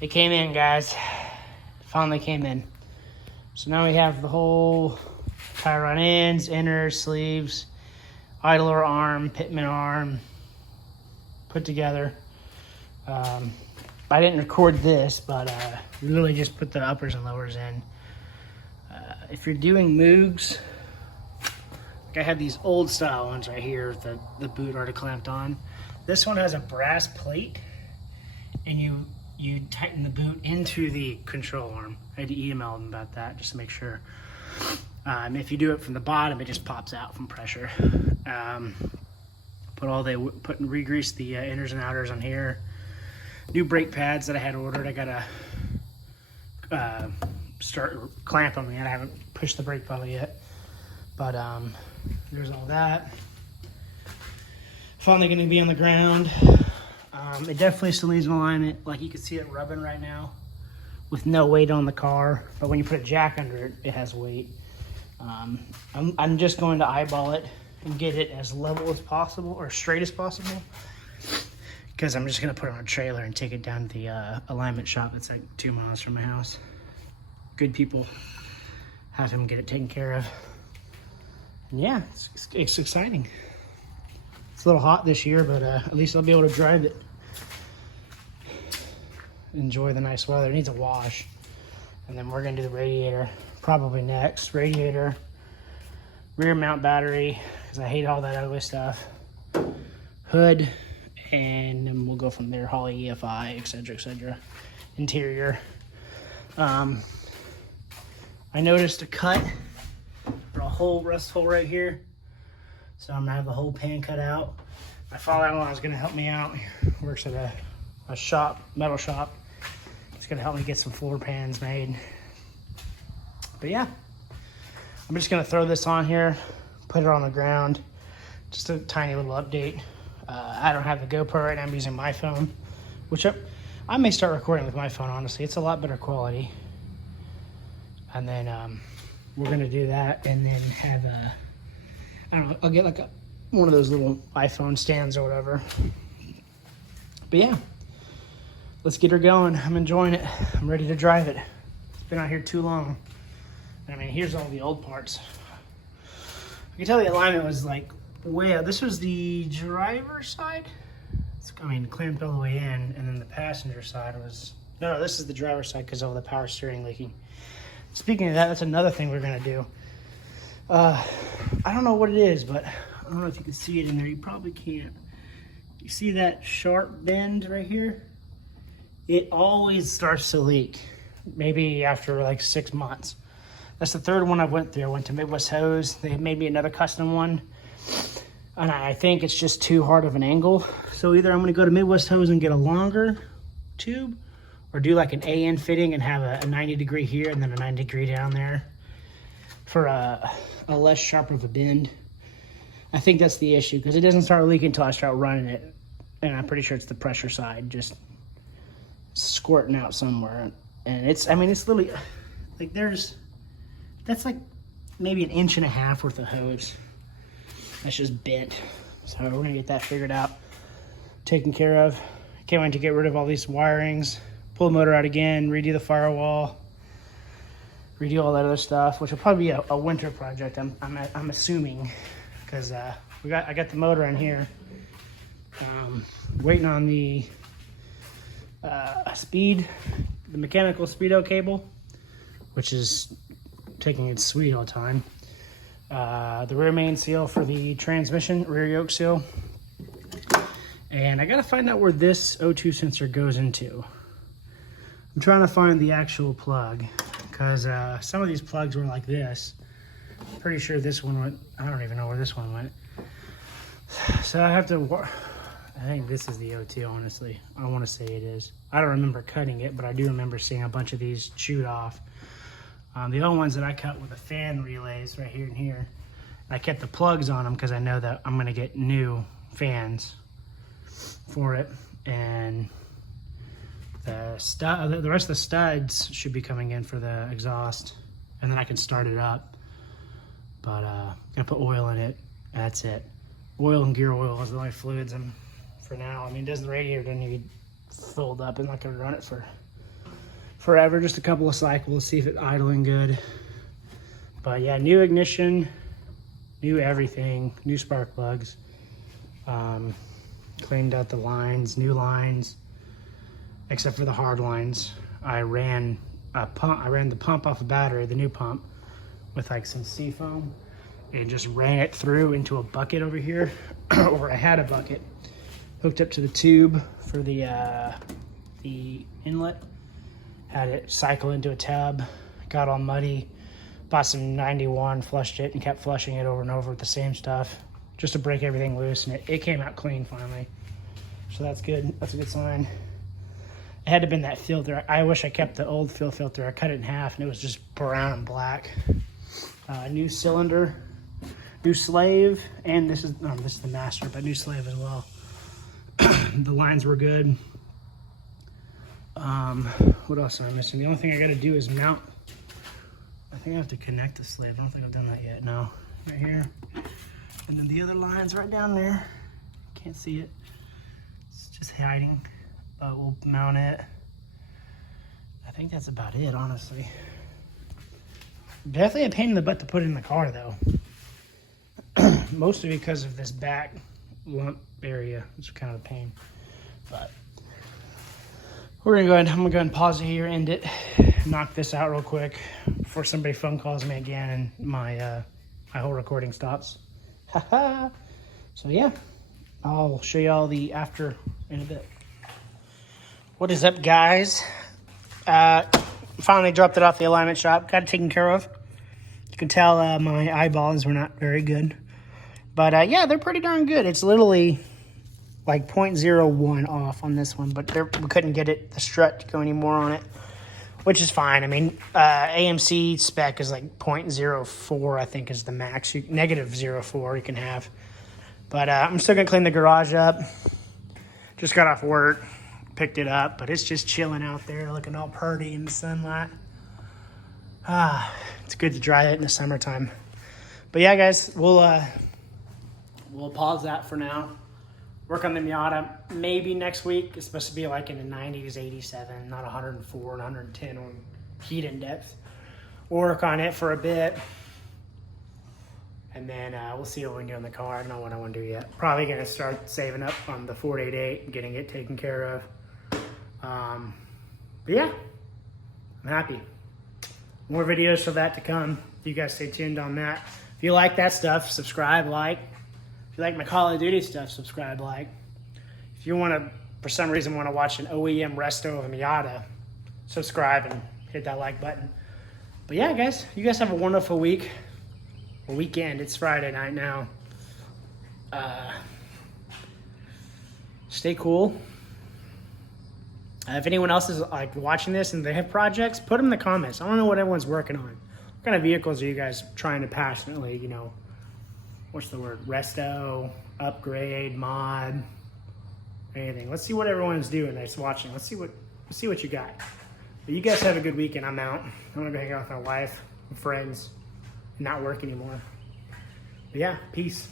It came in, guys. Finally came in. So now we have the whole tie rod ends, inners, sleeves, idler arm, pitman arm put together. I didn't record this, but we literally just put the uppers and lowers in. If you're doing Moogs, like I had these old style ones right here with the boot already clamped on. This one has a brass plate, and you tighten the boot into the control arm. I had to email them about that just to make sure. If you do it from the bottom, it just pops out from pressure. Re-grease the inners and outers on here. New brake pads that I had ordered. I gotta clamp them yet. I haven't pushed the brake pedal yet, but there's all that. Finally going to be on the ground. It definitely still needs an alignment. Like you can see it rubbing right now with no weight on the car, but when you put a jack under it, it has weight. I'm just going to eyeball it and get it as level as possible or straight as possible, because I'm just going to put it on a trailer and take it down to the alignment shop that's like 2 miles from my house. Good people have him get it taken care of. And yeah, it's exciting. It's a little hot this year, but at least I'll be able to drive it. Enjoy the nice weather. It needs a wash. And then we're gonna do the radiator probably next. Radiator, rear mount battery, because I hate all that ugly stuff. Hood, and then we'll go from there. Holley EFI, etc., etc. Interior. I noticed a cut or a hole, rust hole right here. So I'm gonna have the whole pan cut out. My father-in-law is gonna help me out. He works at a shop, metal shop. He's gonna help me get some floor pans made. But yeah, I'm just gonna throw this on here, put it on the ground. Just a tiny little update. I don't have the GoPro right now. I'm using my phone, which I may start recording with my phone, honestly. It's a lot better quality. And then we're gonna do that, and then have I don't know, I'll get like one of those little iPhone stands or whatever. But yeah, let's get her going. I'm enjoying it. I'm ready to drive it. It's been out here too long. I mean, here's all the old parts. I can tell the alignment was like way out. This was the driver's side. Clamped all the way in, and then the passenger side was, no, this is the driver's side because of the power steering leaking. Speaking of that, that's another thing we're gonna do. I don't know what it is, but I don't know if you can see it in there. You probably can't. You see that sharp bend right here? It always starts to leak, maybe after like 6 months. That's the third one I went through. I went to Midwest Hose. They made me another custom one, and I think it's just too hard of an angle. So either I'm gonna go to Midwest Hose and get a longer tube, or do like an AN fitting and have a 90-degree here and then a 90-degree down there for a less sharp of a bend. I think that's the issue, because it doesn't start leaking until I start running it, and I'm pretty sure it's the pressure side just squirting out somewhere. And it's literally like that's like maybe 1.5 inches worth of hose that's just bent. So we're gonna get that figured out, taken care of. Can't wait to get rid of all these wirings, pull the motor out again, redo the firewall, redo all that other stuff, which will probably be a winter project, I'm assuming, because I got the motor in here. Waiting on the the mechanical speedo cable, which is taking its sweet all the time. The rear main seal for the transmission, rear yoke seal. And I gotta find out where this O2 sensor goes into. I'm trying to find the actual plug, because some of these plugs were like this. I'm pretty sure this one went, I don't even know where this one went. So I have to, I think this is the O2, honestly. I want to say it is. I don't remember cutting it, but I do remember seeing a bunch of these chewed off. The other ones that I cut were the fan relays right here and here. I kept the plugs on them because I know that I'm gonna get new fans for it, and the rest of the studs should be coming in for the exhaust, and then I can start it up. But gonna put oil in it. That's it. Oil and gear oil is the only fluids for now. I mean, the radiator doesn't even filled up. I'm not gonna run it for forever, just a couple of cycles, see if it's idling good. But yeah, new ignition, new everything, new spark plugs. Cleaned out the lines, new lines, except for the hard lines. I ran a pump. I ran the pump off a battery, the new pump, with like some seafoam, and just ran it through into a bucket over here, or I had a bucket hooked up to the tube for the inlet. Had it cycle into a tub, got all muddy, bought some 91, flushed it, and kept flushing it over and over with the same stuff, just to break everything loose, and it came out clean finally. So that's good. That's a good sign. It had to have been that filter. I wish I kept the old fuel filter. I cut it in half, and it was just brown and black. New cylinder, new slave, and this is the master, but new slave as well. The lines were good. What else am I missing? The only thing I got to do is mount. I think I have to connect the slave. I don't think I've done that yet. No, right here. And then the other line's right down there. Can't see it. It's just hiding, but we'll mount it. I think that's about it, honestly. Definitely a pain in the butt to put in the car, though. Mostly because of this back lump area. It's kind of a pain. But we're gonna go ahead. I'm gonna go ahead and pause it here, end it, knock this out real quick before somebody phone calls me again and my whole recording stops. So yeah, I'll show you all the after in a bit. What is up, guys? Finally dropped it off the alignment shop. Got it taken care of. You can tell my eyeballs were not very good. But yeah, they're pretty darn good. It's literally like 0.01 off on this one, but we couldn't get the strut to go anymore on it, which is fine. I mean, AMC spec is like 0.04, I think is the max. Negative 0.4 you can have. But I'm still gonna clean the garage up. Just got off work, picked it up, but it's just chilling out there, looking all pretty in the sunlight. It's good to dry it in the summertime. But yeah, guys, we'll pause that for now. Work on the Miata maybe next week. It's supposed to be like in the 90s, 87, not 104 and 110 on heat index. We'll work on it for a bit. And then we'll see what we can do in the car. I don't know what I want to do yet. Probably going to start saving up on the 488 and getting it taken care of. But yeah, I'm happy. More videos for that to come. You guys stay tuned on that. If you like that stuff, subscribe, like. If you like my Call of Duty stuff, subscribe, like. If you want to, for some reason, want to watch an OEM resto of a Miata, subscribe and hit that like button. But yeah, guys, you guys have a wonderful week. A weekend. It's Friday night now. Stay cool. If anyone else is like watching this and they have projects, put them in the comments. I don't know what everyone's working on. What kind of vehicles are you guys trying to passionately, what's the word? Resto, upgrade, mod, anything. Let's see what everyone's doing that's watching. Let's see what you got. But you guys have a good weekend. I'm out. I'm gonna go hang out with my wife and friends and not work anymore. But yeah, peace.